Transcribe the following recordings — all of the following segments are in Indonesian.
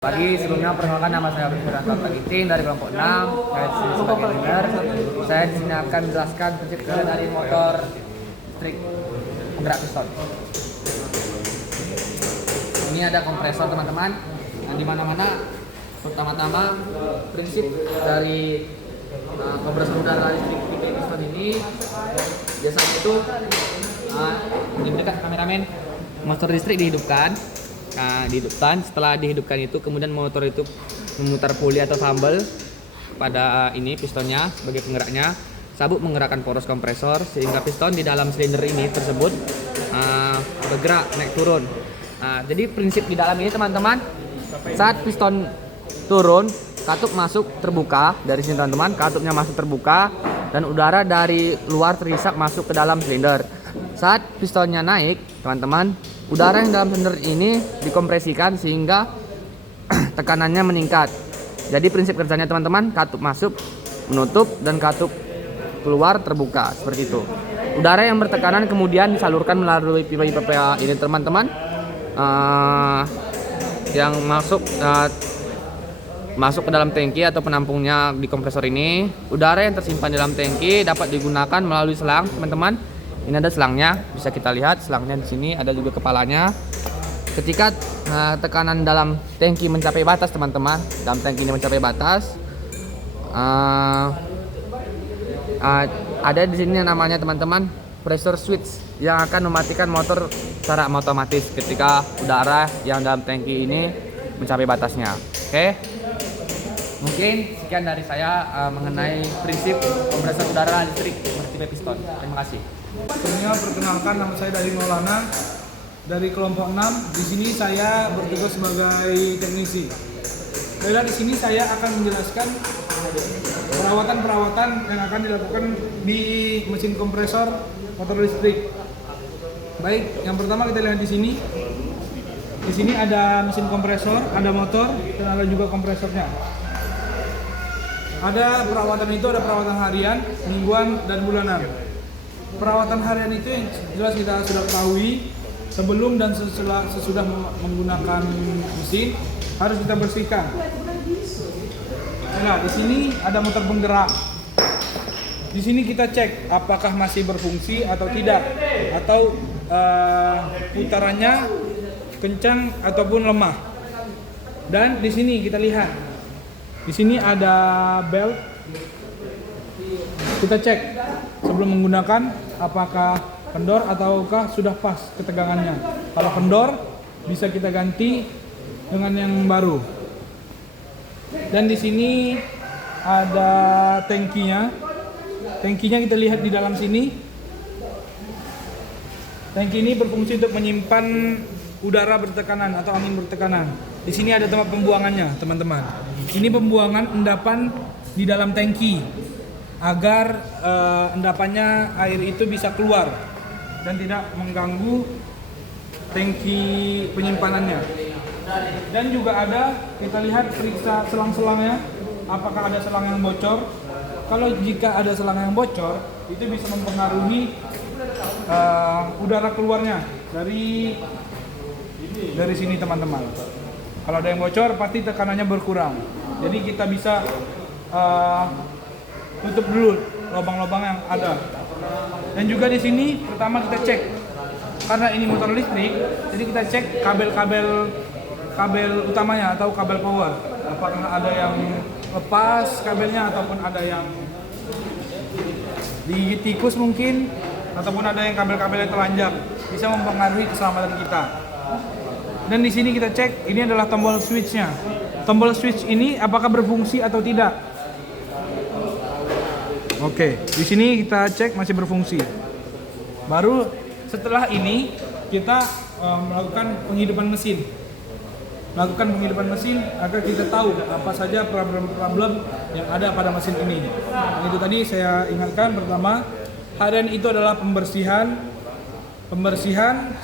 Pagi, sebelumnya perkenalkan nama saya Bersuranto Tagiting dari kelompok 6. Saya di sini sebagai leader. Saya di sini akan menjelaskan prinsip kerja dari motor listrik penggerak piston. Ini ada kompresor teman-teman. Nah, di mana-mana pertama-tama prinsip dari kompresor udara listrik piston ini biasanya itu di dekat kameramen, motor listrik dihidupkan. Setelah dihidupkan itu kemudian motor itu memutar puli atau fumble pada ini pistonnya sebagai penggeraknya. Sabuk menggerakkan poros kompresor sehingga piston di dalam silinder ini tersebut bergerak naik turun. Jadi prinsip di dalam ini teman-teman, saat piston turun, katup masuk terbuka dari sini teman-teman, katupnya masuk terbuka dan udara dari luar terisak masuk ke dalam silinder. Saat pistonnya naik teman-teman, udara yang dalam silinder ini dikompresikan sehingga tekanannya meningkat. Jadi prinsip kerjanya teman-teman, katup masuk menutup dan katup keluar terbuka seperti itu. Udara yang bertekanan kemudian disalurkan melalui pipa-pipa ini teman-teman, yang masuk ke dalam tangki atau penampungnya di kompresor ini. Udara yang tersimpan di dalam tangki dapat digunakan melalui selang teman-teman. Ini ada selangnya, bisa kita lihat selangnya di sini, ada juga kepalanya. Ketika tekanan dalam tangki mencapai batas teman-teman, dalam tangki ini mencapai batas, ada di sini namanya teman-teman pressure switch yang akan mematikan motor secara otomatis ketika udara yang dalam tangki ini mencapai batasnya. Oke, mungkin sekian dari saya mengenai prinsip kompresor udara listrik seperti piston. Terima kasih. Sebelumnya perkenalkan, nama saya dari Maulana dari kelompok 6. Di sini saya bertugas sebagai teknisi. Baiklah, di sini saya akan menjelaskan perawatan-perawatan yang akan dilakukan di mesin kompresor motor listrik. Baik, yang pertama kita lihat di sini. Di sini ada mesin kompresor, ada motor, dan ada juga kompresornya. Ada perawatan itu, ada perawatan harian, mingguan, dan bulanan. Perawatan harian itu yang jelas kita sudah ketahui, sebelum dan sesudah menggunakan mesin harus kita bersihkan. Nah, di sini ada motor penggerak. Di sini kita cek apakah masih berfungsi atau tidak, atau putarannya kencang ataupun lemah. Dan di sini kita lihat, di sini ada belt. Kita cek sebelum menggunakan apakah kendor ataukah sudah pas ketegangannya. Kalau kendor bisa kita ganti dengan yang baru. Dan di sini ada tangkinya. Tangkinya kita lihat di dalam sini. Tangki ini berfungsi untuk menyimpan udara bertekanan atau angin bertekanan. Di sini ada tempat pembuangannya, teman-teman. Ini pembuangan endapan di dalam tangki agar endapannya air itu bisa keluar dan tidak mengganggu tangki penyimpanannya. Dan juga ada, kita lihat periksa selang-selangnya, apakah ada selang yang bocor. Kalau jika ada selang yang bocor, itu bisa mempengaruhi udara keluarnya dari sini teman-teman. Kalau ada yang bocor pasti tekanannya berkurang. Jadi kita bisa tutup dulu lubang-lubang yang ada. Dan juga di sini pertama kita cek, karena ini motor listrik, jadi kita cek kabel utamanya atau kabel power. Apakah ada yang lepas kabelnya ataupun ada yang digigit tikus mungkin, ataupun ada yang kabel-kabelnya telanjang, bisa mempengaruhi keselamatan kita. Dan di sini kita cek, ini adalah tombol switchnya. Tombol switch ini apakah berfungsi atau tidak? Oke, di sini kita cek masih berfungsi. Baru setelah ini kita melakukan penghidupan mesin. Melakukan penghidupan mesin agar kita tahu apa saja problem-problem yang ada pada mesin ini. Itu tadi saya ingatkan, pertama, harian itu adalah pembersihan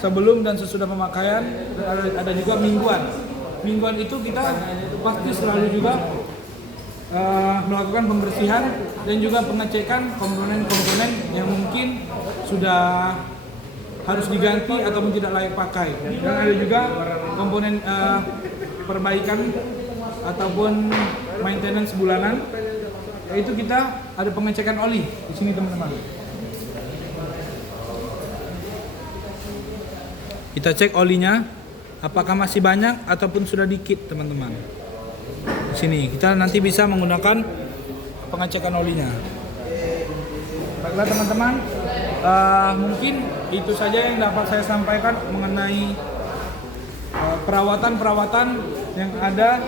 sebelum dan sesudah pemakaian, dan ada juga mingguan. Mingguan itu kita pasti selalu juga melakukan pembersihan dan juga pengecekan komponen-komponen yang mungkin sudah harus diganti ataupun tidak layak pakai. Dan ada juga komponen perbaikan ataupun maintenance bulanan, yaitu kita ada pengecekan oli di sini teman-teman. Kita cek olinya apakah masih banyak ataupun sudah dikit teman-teman. Di sini kita nanti bisa menggunakan pengecekan olinya. Baiklah teman-teman, mungkin itu saja yang dapat saya sampaikan mengenai perawatan-perawatan yang ada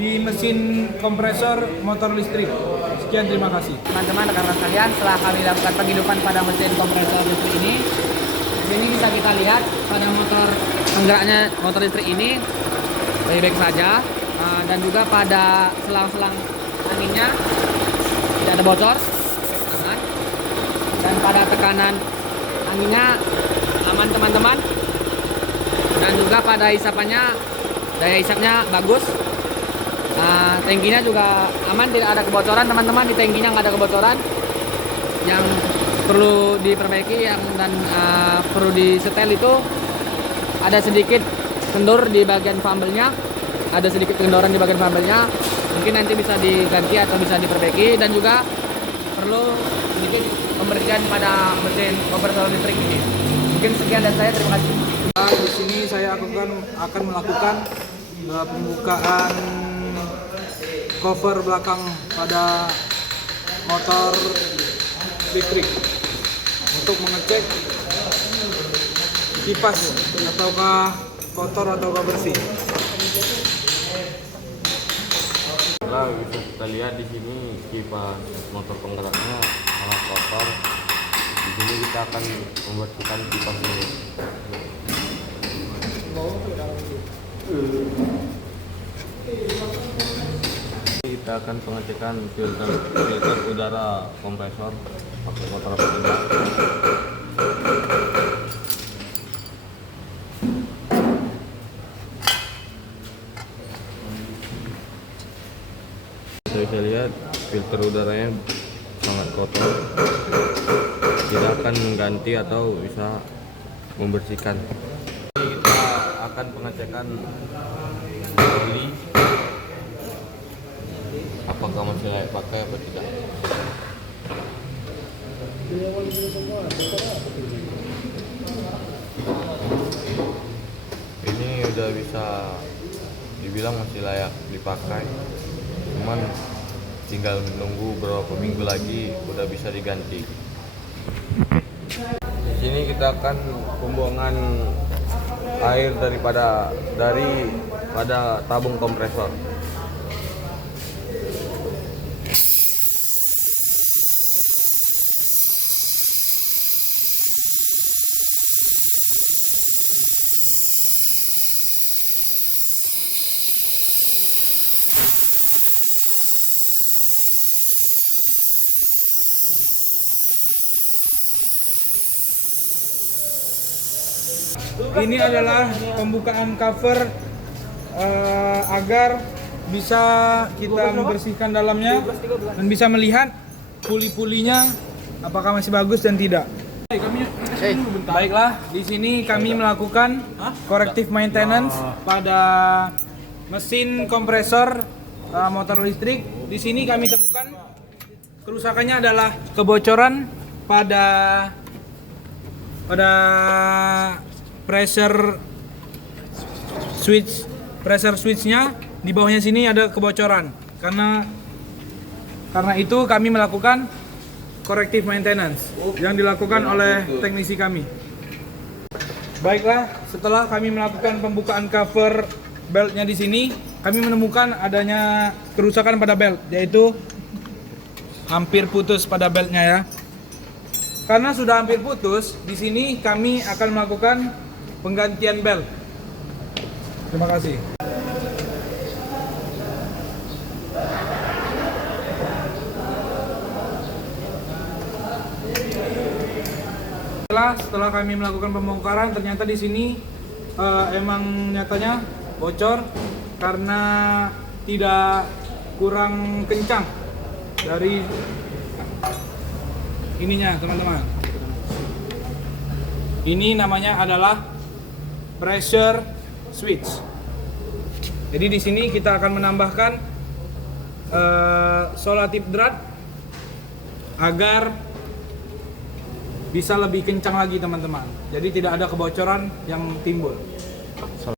di mesin kompresor motor listrik. Sekian, terima kasih. Teman-teman, rekan-rekan sekalian, setelah kami lakukan penghidupan pada mesin kompresor listrik ini, di sini bisa kita lihat pada motor penggeraknya motor listrik ini baik-baik saja, dan juga pada selang-selang anginnya tidak ada bocor, aman. Dan pada tekanan anginnya aman teman-teman, dan juga pada isapannya daya isapnya bagus. Tangkinya juga aman, tidak ada kebocoran teman-teman. Di tangkinya nggak ada kebocoran. Yang perlu diperbaiki dan perlu disetel itu ada sedikit kendur di bagian fumble-nya, ada sedikit kendoran di bagian fumble-nya. Mungkin nanti bisa diganti atau bisa diperbaiki, dan juga perlu sedikit pembersihan pada mesin kompresor listrik ini. Mungkin sekian dari saya, terima kasih. Di sini saya akan melakukan pembukaan cover belakang pada motor listrik untuk mengecek kipas ataukah kotor ataukah bersih. Nah, bisa kita lihat di sini kipas motor penggeraknya sangat kotor. Di sini kita akan membersihkan kipas ini. Kita akan pengecekan filter udara kompresor pakai motor penggerak. Bisa lihat filter udaranya sangat kotor. Kita akan mengganti atau bisa membersihkan. Kita akan pengecekan oli, apakah masih layak pakai atau tidak. Ini udah bisa dibilang masih layak dipakai, cuman tinggal menunggu beberapa minggu lagi udah bisa diganti. Di sini kita akan pembuangan air daripada tabung kompresor. Ini adalah pembukaan cover agar bisa kita membersihkan dalamnya dan bisa melihat puli-pulinya apakah masih bagus dan tidak. Baiklah, di sini kami melakukan corrective maintenance pada mesin kompresor motor listrik. Di sini kami temukan kerusakannya adalah kebocoran pada pressure switch-nya. Di bawahnya sini ada kebocoran. Karena itu kami melakukan corrective maintenance yang dilakukan oleh teknisi kami. Baiklah, setelah kami melakukan pembukaan cover beltnya di sini, kami menemukan adanya kerusakan pada belt, yaitu hampir putus pada beltnya ya. Karena sudah hampir putus, di sini kami akan melakukan penggantian belt. Terima kasih. Setelah kami melakukan pembongkaran, ternyata di sini emang nyatanya bocor karena tidak kurang kencang dari ininya, teman-teman. Ini namanya adalah pressure switch. Jadi di sini kita akan menambahkan Solatip Drat agar bisa lebih kencang lagi teman-teman. Jadi tidak ada kebocoran yang timbul.